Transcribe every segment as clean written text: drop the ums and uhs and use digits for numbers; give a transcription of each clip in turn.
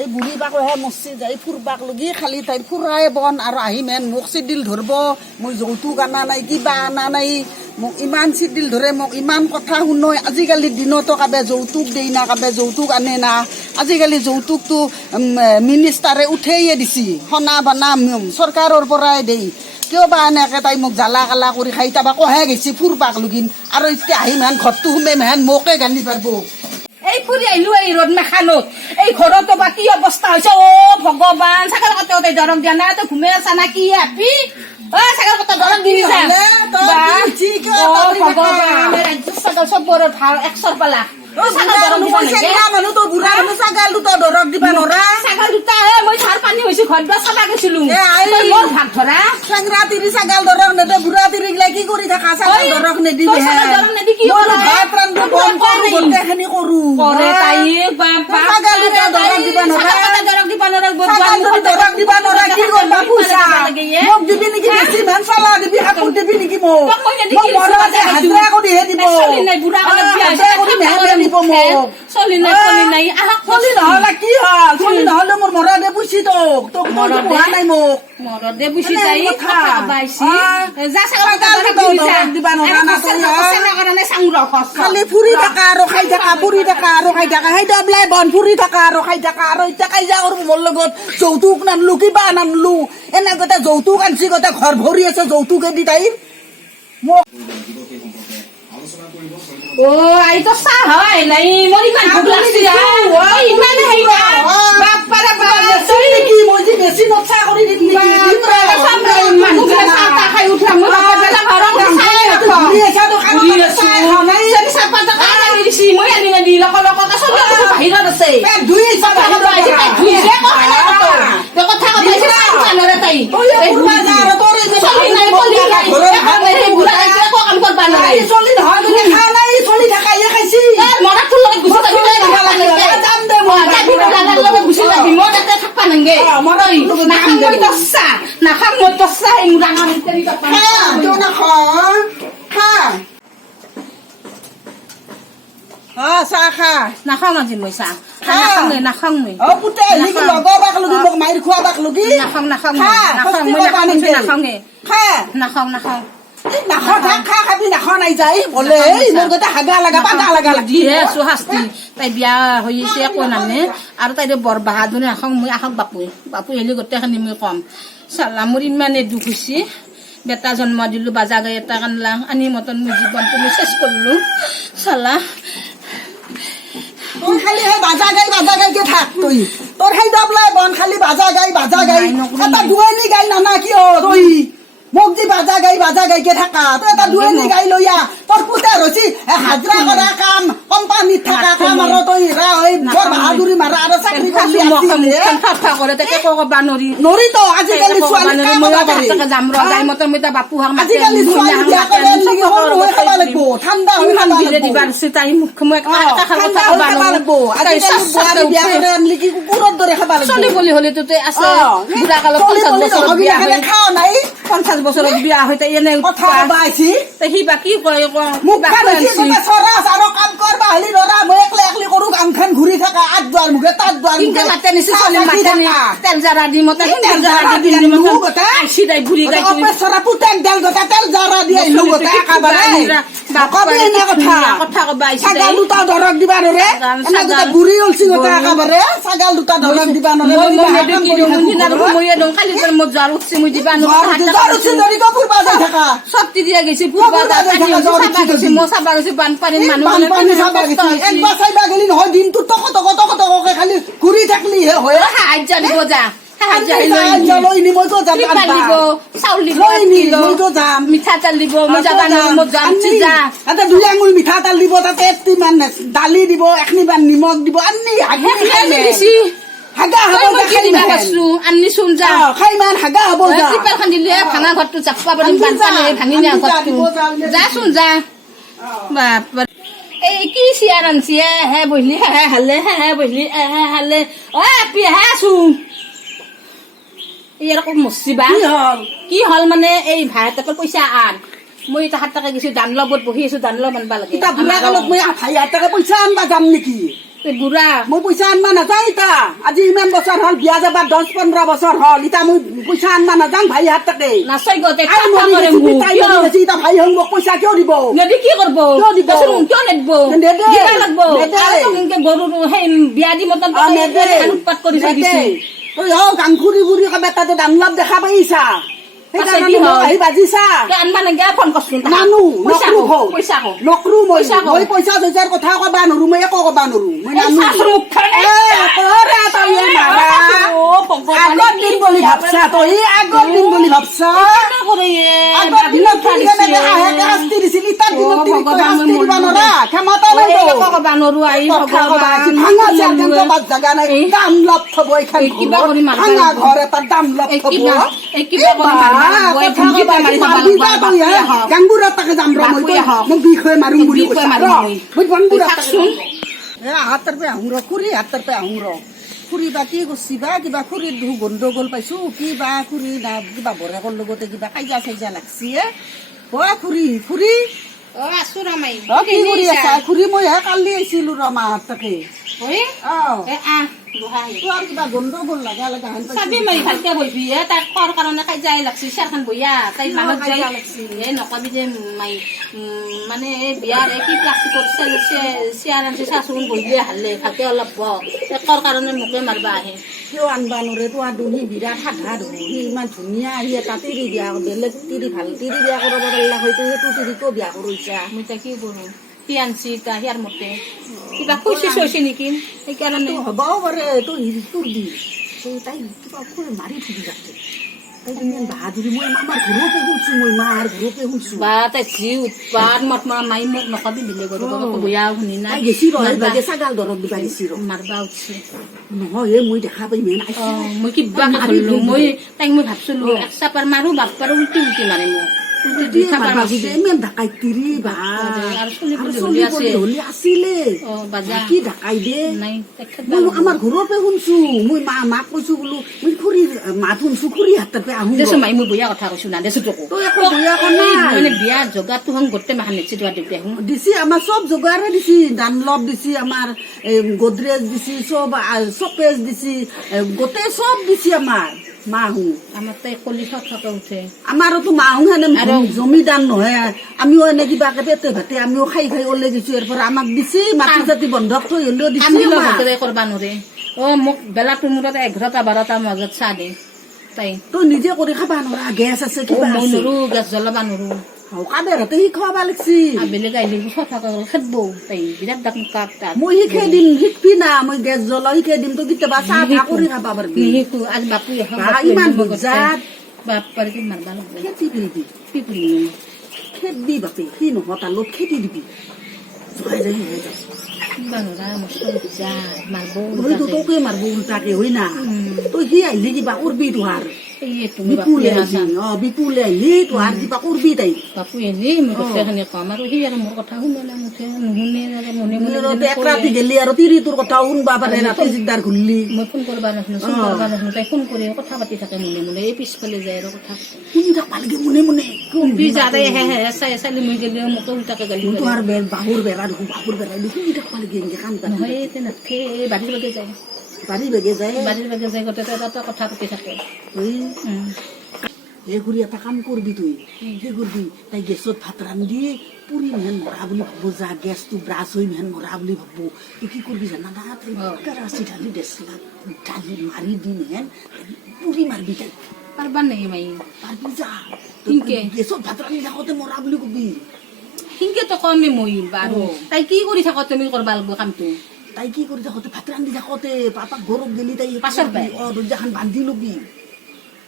এই বুঢ়ী বাকহে মচি যাই ফুৰবাক লগি খালি তাইৰ ফুৰাই বন আৰু আহি মেন মোক চিডিল ধৰিব মই যৌতুক আনা নাই কিবা আনা নাই মোক ইমান চিডিল ধৰে মোক ইমান কথা শুনো আজিকালি দিনতো কাবে যৌতুক দেই না কাবে যৌতুক আনে না আজিকালি যৌতুকটো মিনিষ্টাৰে উঠাইয়ে দিছি সনা বানা চৰকাৰৰ পৰাই দেই কিয় বা এনেকৈ তাই মোক জ্বালা কালা কৰি খাই তাৰপৰা কহে গৈছে ফুৰবাক লগিন আৰু এতিয়া আহি মেহান ঘৰটো সোমে মেহান মোকে গালি পাৰিব এই ফুৰি আহিলো এই ৰ'দ মেখানত এই ঘৰতো বা কি অৱস্থা হৈছে অ ভগৱান ছাগল কটাওতে দৰৱ দিয়া নাই তই ঘুমে আছা না কি হেপি অ ছাগল কটা দৰৱ দিছা ভগৱান ৰাজ্য ছাগল চবৰে ভাল 100 পালা ছাগল দৰৱ দিবা নেকি মানুহ তো বুঢ়া মানুহ ছাগল দুটা দৰৱ দিবা নৰা ছাগল দুটা হে মই ধাৰ পানী হৈছি ঘৰত বা চাবা গৈছিলো মোৰ ভাগ ধৰা চেংৰা তিৰি ছাগল দৰৱ নেদে বুঢ়া তিৰি গিলা কি কৰি থাকা ছাগল দৰৱ নেদি ছাগল দৰৱ নেদি কি কৰে ভাত ৰান্ধো বন কৰো গোটেইখিনি কৰো কৰে তাই বাবা ছাগল দুটা দৰৱ দিবা নৰা দৰৱ দিবা নৰা ছাগল দৰৱ দিবা নৰা কি কৰবা পইচা মোক দিবি নেকি বেছি ধান চালা দিবি কাপোৰ দিবি নেকি মোক মৰতে হাজিৰা কৰি হে দিব চলি নাই বুঢ়া কালত বিয়া কৰি মেহে দিব মোক চলি নাই আহক চলি নহলে কি হ'ল চলি নহলে মোৰ মৰদে পুছি তোক পোৱা নাই মোক মৰদে পুছি তাই কথা বাইছি যা দিবা নৰা না সংগ্ৰহ খালি ফুৰি থাকা আৰু খাই থাকা ফুৰি থাকা আৰু খাই থাকা সেই দবলাই বন ফুৰি থাকা আৰু খাই থাকা আৰু এতিয়া কাজিয়া কৰিব মোৰ লগত যৌতুক নানলো কিবা নানলো এনে গোটেই যৌতুক আনছি গোটেই ঘৰ ভৰি আছে যৌতুকে দি তাইৰ মোক ও আই তো চাহ হয় নাই মোৰ ইমান ভোক লাগছি ইমান হেই না বাপ্পাৰে চলি নেকি মই যে বেছি নচা কৰি দিম নেকি মানুহ চাহ খাই উঠলাম মই বেলা ঘৰত মই আনি না দি লক লক চব বাহিৰত আছে দুই কথা কৈছে কানৰে তাই চলি নাই পলি নাই বুঢ়া এতিয়া কাম কৰবা নাই চলি নহয় খা নাই চলি থাকা ইয়ে খাইছি মৰা ফুল লগত গুছি যাবি গুছি যাবি মই তাতে থাকবা নাংগে নাখাং মই তচ্ছা নাখাং মই তচ্ছা এই মুৰাঙা মিটাৰি পাপা কিয় নাখা খা চাহ খা নাখাং আজি মই চাহ নাখাং মই পুতে লিখি লগাবাক লগি মোক মাইৰ খোৱাবাক লগি নাখাং নাখাংগে নাখাং খা খাবি নাখা নাই যাই বলে মোৰ গোটেই হাগা লাগা পাতা লাগা দিয়ে আছো শাস্তি তাই বিয়া হৈছে একো নানে আৰু তাই বৰ বাহাদুৰি নাখাং মই আহক বাপু হেলি গোটেইখিনি মই কম চালা মোৰ ইমানে দুখ হৈছে বেটা জন্ম দিলো বাজা গাই এটা কান্দলা আনি মতন মোৰ জীৱনটো মই চেছ কৰিলো চালা তোৰ খালি সেই বাজা গাইকে থাক তই তোৰ সেই দবলাই বন খালি বাজা গাই এটা দুৱনি গাই নানা কিয় তই মোক যি বাজা গাইকে থাকা তই এটা দুৱনি গাই লৈয়া তোৰ পুতে ৰচি হাজৰা কৰা কাম কোম্পানীত থাকা কাম আৰু তই বৰ বাহাদুৰি মাৰা আৰু চাকৰি কৰি কৰে তাকে ক'বা নৰি তো আজিকালি ছোৱালী কাম কৰে যাম ৰ গাই মতৰ মই বাপু হাং আজিকালি ছোৱালী বিয়া কৰে লাগি হ'ল হৈ খাব লাগিব ঠাণ্ডা হৈ খাব লাগিব দিবাৰ তাই মুখ মই ঠাণ্ডা হৈ খাব লাগিব আজিকালি ছোৱালী বিয়া কৰে লাগি কুকুৰৰ দৰে খাব লাগিব চলি বলি হলে তোতে আছে বুঢ়া কালত 50 বছৰ বিয়া হৈ খাও নাই 50 বছৰত বিয়া হৈ তাই এনে কথা বাইছি তাই সি বাকি কয় মোক বাকি সৰাস আৰু কাম কৰবা হলি নৰা মই একলি কৰো কামখান ঘুৰি থাকা আত দুৱাৰ মুখে তাত দুৱাৰ মুখে মাতে নিছি চলি মাতে নি তেল জাৰা দি মতে তেল জাৰা দি মতে আইছি দাই ঘুৰি গাই তুমি সৰা পুতেক তেল গটা তেল জাৰা দি আইলো গটা একেবাৰে বাকবি এনে কথা কবা আইছি ছাগাল দুটা দৰক দিবা নৰে এনে গটা বুঢ়ী হলছি গটা একেবাৰে ছাগাল দুটা দৰক দিবা নৰে মই এদম খালি মই জ্বৰ উঠছি মই দিবা ধৰি কপুৰ বাজাই থাকা শক্তি দিয়া গৈছে ফুলবা গৈছে মই চাবা গৈছে বানপানীৰ মানুহ একবাৰ চাইবা গেলি নহয় দিনটো টকটকে খালি ঘূৰি থাকলি হে হয় সাহায্য দিব যা লৈ নি মই তো যাম চাউল দিব মিঠাতেল দিব মই যাবা মই যাম যা তাতে 2 আঙুল মিঠাতেল দিব তাতে এটিমান দালি দিব এখনিমান নিমখ দিব আনি হাগা হব আনি চোন যা খাইমান হাগা হব যা টিপেল খান দিলে ভাঙা ঘৰটো চাপা পাৰিম বানপানী ভাঙি নিয়া ঘৰটো যা চোন যা বাপ এই কি চিয়াৰ আনছি হে বহিলি হে হালে হে বহিলি হালে অ আপি হে চোন ইয়াৰ কো মছিবা কি হল মানে এই ভাইটাকৰ পইচা আন মই এটা 7 টাকা গিছি দানলবত বহি আছো দানল মানবা লাগে তা বুঢ়া কালত মই 8,000 টাকা পইচা আনবা যাম নেকি বুঢ়া মই পইচা আনবা নাযাওঁ ইতা আজি ইমান বছৰ হ'ল বিয়া যাবা 10-15 বছৰ হ'ল ইতা মই পইচা আনবা নাযাওঁ ভাই হাত তাকে নাচাই গতে আই মৰি গেছি ইতা ভাই হং মোক পইচা কিয় দিব নদী কি করব কিয় দিব? কিয় নেদব নেদে। দিবা লাগবো নেদে। আৰু এনেকে গৰু সেই বিয়া দি মতন নেদে। উৎপাত কৰি থৈ দিছে তই গাংখুৰি বুঢ়ী কবে তাতে ডাঙলাপ দেখা পাইছা পাছে কি সেইকাৰণে হ'ল? আহি বাজিছা আনবা নাগে ফোন কৰছোন নানো পইচা নকৰো কো হৌ। পইচা কো নকৰো মই পইচা কওঁ। মই পইচা চইচাৰ কথা কবা নৰো মই একো কবা নৰো মই নানো শাশুৰ মুখখানে কৰে তই মাৰা আগৰ দিন বুলি ভাবছা তই আগৰ দিন বুলি ভাবছা আগৰ দিনত তুমি কেনেকে আহে শাস্তি দিছিলি তাৰ দিনত তুমি তই শাস্তি দিবা নৰা ক্ষমতা নাই ভাঙা চেন্টেন্স বাদ জাগা নাই দাম লাভ থব এইখান কিবা কৰি মাৰিব ভাঙা লাগিব। ঘৰ এটা দাম লাভ থব গাংগুৰা তাকে যাম ৰ মই মোক বিষয়ে মাৰিম বুলি কৈছা ৰ মই গাংগুৰা হাতৰ পে আহোঁ ৰ খুৰী হাতৰ পে আহোঁ ৰ খুৰী বা কি কৰিছি বা কিবা খুৰীৰ দুখ গণ্ডগোল পাইছো কিবা খুৰী না কিবা বৰেকৰ লগতে কিবা কাজিয়া চাইজা লাগছি খুৰী খুৰী আছো ৰামাই কি কৰি আছা খুৰী মই কালি আহিছিলো ৰ মাৰ তাকে তোৰ কিবা গণ্ডগোল লাগা লাগা হেন চাবি মই ভালকে বহিবি তাই খোৱাৰ কাৰণে খাই যাই লাগছি চাৰখান বহিয়া তাই মানুহ যাই নকবি যে মাই মানে বিয়াৰ কি প্লাষ্টিকৰ চেয়াৰ আনছে চাচোন বহিলে হালে ভালকে অলপ কৰ কাৰণে মোকে মাৰিবা আহে কিয় আনবা নৰে তো আদুহি বিৰাট সাধা ধৰি সি ইমান ধুনীয়া সি এটা তিৰি বিয়া বেলেগ তিৰি ভাল তিৰি বিয়া কৰিব পাৰিলা হয়তো সেইটো তিৰিকো বিয়া কৰিছা মই তাই কি কৰোঁ কি আনছি এতিয়া সিয়াৰ মতে কিবা খুচি চৈছে নেকি সেইকাৰণে হ'বও পাৰে তোৰ তোৰ দি তাই কিবা মাৰি ফুৰি যাতে তাই ইমান বাহাদুৰি মই আমাৰ ঘৰকে শুনছো মই মাৰ ঘৰকে শুনছো বা তাই যি উৎপাত মতমা মাই মোক নকবি বেলেগৰ বয়া শুনি নাই তাই গেছি ৰে ছাগাল দৰৱ দিবা গেছি ৰ মাৰবা উঠছে নহয় মই দেখা পাই মেন মই কিবা কৰিলো মই তাইক মই ভাবছিলো এক চাপাৰ মাৰো বাপ্পাৰ উল্টি উল্টি মাৰে মোক ইমান ঢাকাই তিৰি বা আৰু চলি আৰু বুলি চলি আছে হলি আছিলে বাজা কি ঢাকাই দে নাই মই আমাৰ ঘৰতে শুনছো মই মাক কৈছো বোলো মই খুৰীৰ মাত শুনছো খুৰী হাততে আহো দেছো মাই মই বয়া কথা কৈছো না দেছো তোকো তই একো বয়া কোৱা নাই মানে বিয়া জগাটো হং গোটেই মাখান নেছি তোমাৰ দেউতাই হং দিছি আমাৰ চব যোগাৰে দিছি ডানলপ দিছি আমাৰ গোদৰেজ দিছি চব চকেজ দিছি গোটেই চব দিছি আমাৰ মাহু আমাৰ তাই কলি থাকে উঠে আমাৰোতো মাহু হেনে জমিদাৰ নহয় আমিও এনে কিবাকে পেটে ভাতে আমিও খাই খাই ওলাই গৈছো ইয়াৰ পৰা আমাক দিছি মাটি চাটি বন্ধক থৈ হলেও দিছি কৰবা নোৱাৰে মোক বেলাটো মূৰত 11-12টাৰ মাজত চাহ দে তাই তই নিজে কৰি খাবা নোৱাৰা গেছ আছে কিবা মই আছে নৰো গেছ জ্বলাবা নৰো কাবেৰ হাতে সি খুৱাবা লাগছি বেলেগ আহিলে কথা খেদব তাই বিৰাট ডাক কাক তাক মই শিকাই দিম শিকবি না মই গেছ জ্বলা শিকাই দিম তই কেতিয়াবা চাহ তাহ কৰি খাবা পাৰবি নিশিকো আজি বাপু ইমান বুজাত বাপাৰ কি মাৰবা লাগব খেতি কৰিবি কি কৰিম খেদি বাপে সি নহয় তাৰ লগত খেতি দিবি জহাই যাই হৈ যাব বানৰা মস্ত বুজা মাৰব হয়তো তোকে মাৰব উল্টাকে হয় না তই সি আহিলি কিবা কৰবি তোহাৰ বিপুলে আহিলি বিপুলে আহিলি তোহাৰ কিবা কৰবি তাই বাপু এলি মই গোটেইখিনি কম আৰু সি আৰু মোৰ কথা শুনে মুঠে নুশুনে মনে মনে এক ৰাতি গেলি আৰু তিৰি তোৰ কথা শুনবা পাৰে ৰাতি জিদ্দাৰ ঘূৰলি মই ফোন কৰবা নাজানো ফোন কৰবা নাজানো তাই ফোন কৰি কথা পাতি থাকে মনে মনে এই পিছফালে যায় আৰু কথা শুনি থাকবা লাগে মনে মনে বি যাতে চাই চালি মই গেলি মোকে উল্টাকে গালি তোহাৰ বাহুৰ বেৰা দেখোন বাহুৰ বেৰা দেখোন শুনি থাকবা লাগে এনেকে কাম কাম নহয় তেনেকে এই বাৰীৰ বাগে যায় বাৰী বেগে যায় বাৰীৰ বাগে যায় গোটেই এটা কথা পাতি থাকে এই কৰি এটা কাম কৰবি তই সেই কৰবি তাই গেছত ভাত ৰান্ধি পুৰি মেহেন মৰা বুলি ভাবো যা গেছটো ব্ৰাছ হৈ মেহেন মৰা বুলি ভাবো তই কি কৰবি জানা না তই কেৰাচি ঢালি দেচলা ঢালি মাৰি দি মেহেন পুৰি মাৰবি তাই পাৰবা নাই মাই পাৰবি যা কিনকে গেছত ভাত ৰান্ধি থাকোতে মৰা বুলি কবি সিনকে তো কমে মই বাৰু তাই কি কৰি থাকো তুমি কৰবা লাগব কামটো তাই কি কৰি থাকোতে ভাত ৰান্ধি থাকোতে পাপাক ঘৰত গেলি তাই পাছৰ পাই দৰ্জাখন বান্ধি লবি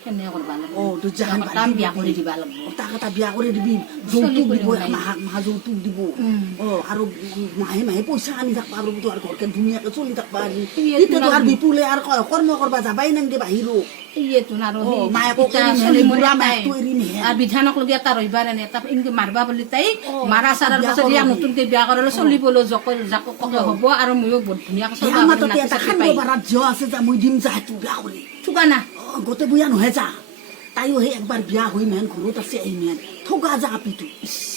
কেনে কৰবা লাগব দৰ্জাখন কাম বিয়া কৰি দিবা লাগব তাক এটা বিয়া কৰি দিবি যৌতুক দিব মাহ যৌতুক দিব আৰু মাহে মাহে পইচা আনি থাকবা আৰু তোৰ ঘৰকে ধুনীয়াকে চলি থাকবা এতিয়া তোৰ বিপুলে আৰু কৰ্ম কৰবা যাবাই নাংগে বাহিৰো বিধানক লগে এটা ৰবিবাৰ এনে এটা ইনকে মাৰবা বুলি তাই মাৰা চাৰাৰ পাছত ইয়াক নতুনকে বিয়া কৰালে চলিবলৈ জাককে হ'ব আৰু ময়ো বহুত ধুনীয়াকে আছে যা মই দিম যা তোৰ বিয়া কৰি থুবা না গোটেই বুঢ়া নহয় যা তাইও সেই একবাৰ বিয়া হৈ মেন ঘৰত আছে এই মেন ঠগা জাপিটো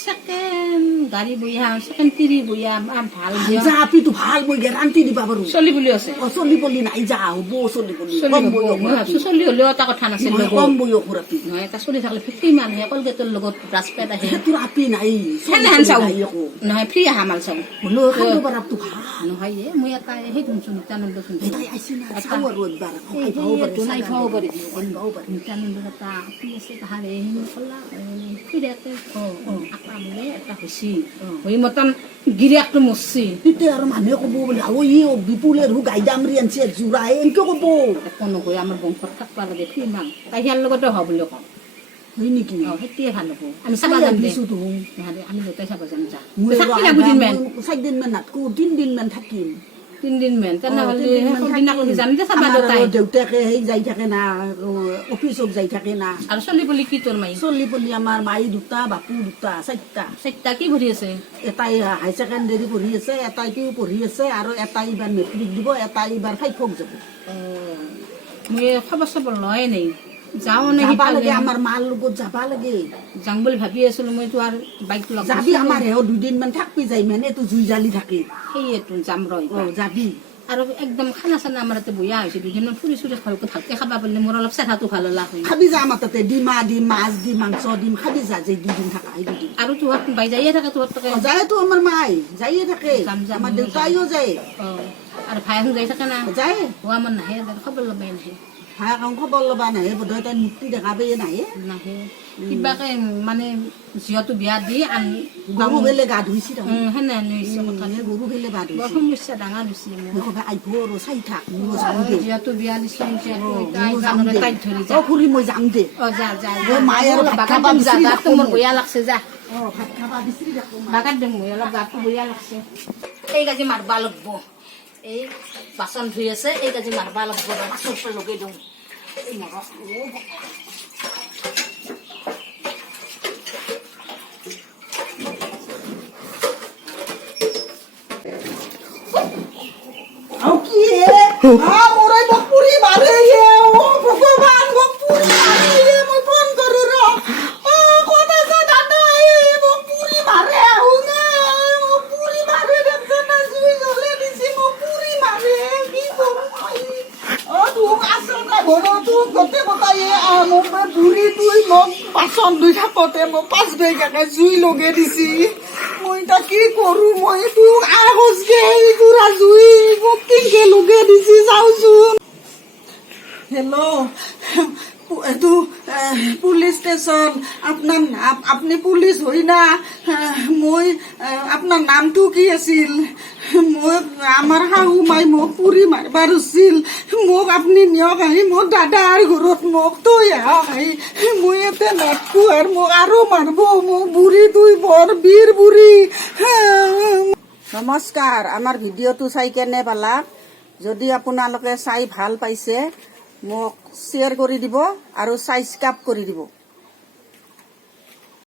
সেকেণ্ড গাড়ী বঢ়িয়া সেকেণ্ড তিৰি বঢ়িয়া ভাল দিয়ক জাপিটো ভাল মই গেৰাণ্টি দিবা পাৰো চলি বুলি আছে চলি পলি নাই যা হ'ব চলি পলি মই ভাবছো চলি হ'লেও এটা কথা নাছিল কম বয়সৰ আপি নহয় এটা চলি থাকিলে ফ্ৰী মানুহে কলগেটৰ লগত ব্ৰাছপেট আহে তোৰ আপি নাই সেনেহেন চাওঁ নহয় ফ্ৰী আহা মাল চাওঁ হ'লেও খাব পাৰাটো ভাল নহয় মই এটা সেই শুনছো নিত্যানন্দ শুনছো তাই আহিছে না চাওঁ আৰু একবাৰ চাই খাব পাৰি নিত্যানন্দ এটা আপি আছে তাহাৰে কলা খুৰীয়াকে আপা বোলে এটা হৈছি হৈ মতন গিৰিয়াকটো মৰছি তেতিয়া আৰু মানুহে ক'ব বোলে ঐ বিপুলেৰ গাই দামৰি আনছে জোৰাই এনেকে ক'ব একো নকয় আমাৰ বংশত থাকবা লাগে ফ্ৰী মান তাই সিয়াৰ লগতে হ'ব বুলি কওঁ হয় নেকি সেইটোৱে ভাল হ'ব আমি চাব যাম দে আমি দুটাই চাব যাম যা চাৰিদিনমান নাথাকো 3 দিনমান থাকিম 3 দিনমান তেনেহ'লে দিনাখন যাম দে চাবা দুটাই দেউতাকে সেই যাই থাকে না অফিচত যাই থাকে না আৰু চলি পলি কি তোৰ মাই চলি পলি আমাৰ মাই দুটা বাপু দুটা চাৰিটা কি ভৰি আছে এটাই হাই ছেকেণ্ডেৰী পঢ়ি আছে এটাই পিউ পঢ়ি আছে আৰু এটাই এইবাৰ মেট্ৰিক দিব এটাই এইবাৰ 5ক যাব মই খবৰ চবৰ লয় নাই যাওঁ যাবা লাগে আমাৰ মাৰ লগত যাবা লাগে যাম বুলি ভাবি আছিলো মইতো আৰু বাইক লগ যাবি আমাৰ হেও 2 দিনমান থাকবি যাই মানে তো জুই জালি থাকে সেইয়েতো যাম ৰ যাবি আৰু একদম খানা চানা আমাৰ তাতে বঢ়িয়া হৈছে 2 দিনমান ফুৰি চুৰি ভালকে খাবা পাৰিলে মোৰ অলপ চেঠাটো ভাল হ'লা হয় খাবি যা আমাৰ তাতে ডিমা দিম মাছ দিম মাংস দিম খাবি যা যে 2 দিন থাকা এই 2 দিন আৰু তোৰ বাই যায়ে থাকে তোৰ তাকে যায়তো আমাৰ মাই যায়ে থাকে আমাৰ দেউতাইও যায় আৰু ভাই যাই থাকে না যায় আমাৰ নাহে খবৰ ল'বাই নাহে ভাই খবৰ ল'বা নাহে বোধহয় তাই মুক্তি দেখাবে নাহে নাহে কিবাকে মানে যিহেতু বিয়া দি গৰু বেলে গা ধুইছি সেনে হৈছে কথা গৰু বেলে গা ধুইছি সমস্যা ডাঙৰ হৈছে আহিব আৰু চাই থাক মই যাম দে যিহেতু বিয়া দিছো তাইক ধৰি যা খুৰী মই যাম দে যা যা মায়ে আৰু ভাত খাবা যা গাটো মোৰ বঢ়িয়া লাগছে যা ভাত খাবা বিচাৰি থাকো বাগাত দিম মই অলপ গাটো বঢ়িয়া লাগছে এই গাজি মাৰবা লাগব এই বাচন ধুই আছে এই গাজি মাৰবা লাগব বাচন লগাই দিওঁ মোৰাই বকুৰি মাৰে ভগৱান বকুৰি মাৰে মই ফোন কৰো ৰ ক'ত আছে দাদা বকুৰি মাৰে আহো না বকুৰি মাৰে দেখোন জুই জ্বলে দিছি বকুৰি মাৰে কি কৰো তোক আচল না ঘৰ তোক গোটেই বতাই মোক বুঢ়ী তুই মোক বাচন ধুই থাকোঁতে মোক 5 বেগাকে জুই লগাই দিছি মই এতিয়া কি কৰো মই তোক আহোচকে এইটোৰা জুই মোক কেনেকে লগাই দিছি চাওচোন হেল্ল' এইটো পুলিচ ষ্টেচন আপোনাৰ আপুনি পুলিচ হয় না মই আপোনাৰ নামটো কি আছিল মোক আমাৰ শাহু মাই মোক পুৰি মাৰিবা ধৰিছিল মোক আপুনি নিয়ক আহি মোৰ দাদাৰ ঘৰত মোক থৈ আহক আহি মই ইয়াতে নাথাকো আৰু মোক আৰু মাৰিব মোক বুঢ়ী তুই বৰ বীৰ বুঢ়ী নমস্কাৰ আমাৰ ভিডিঅ'টো চাই কেনে পালা যদি আপোনালোকে চাই ভাল পাইছে মোক শ্বেয়াৰ কৰি দিব আৰু ছাবস্ক্ৰাইব কৰি দিব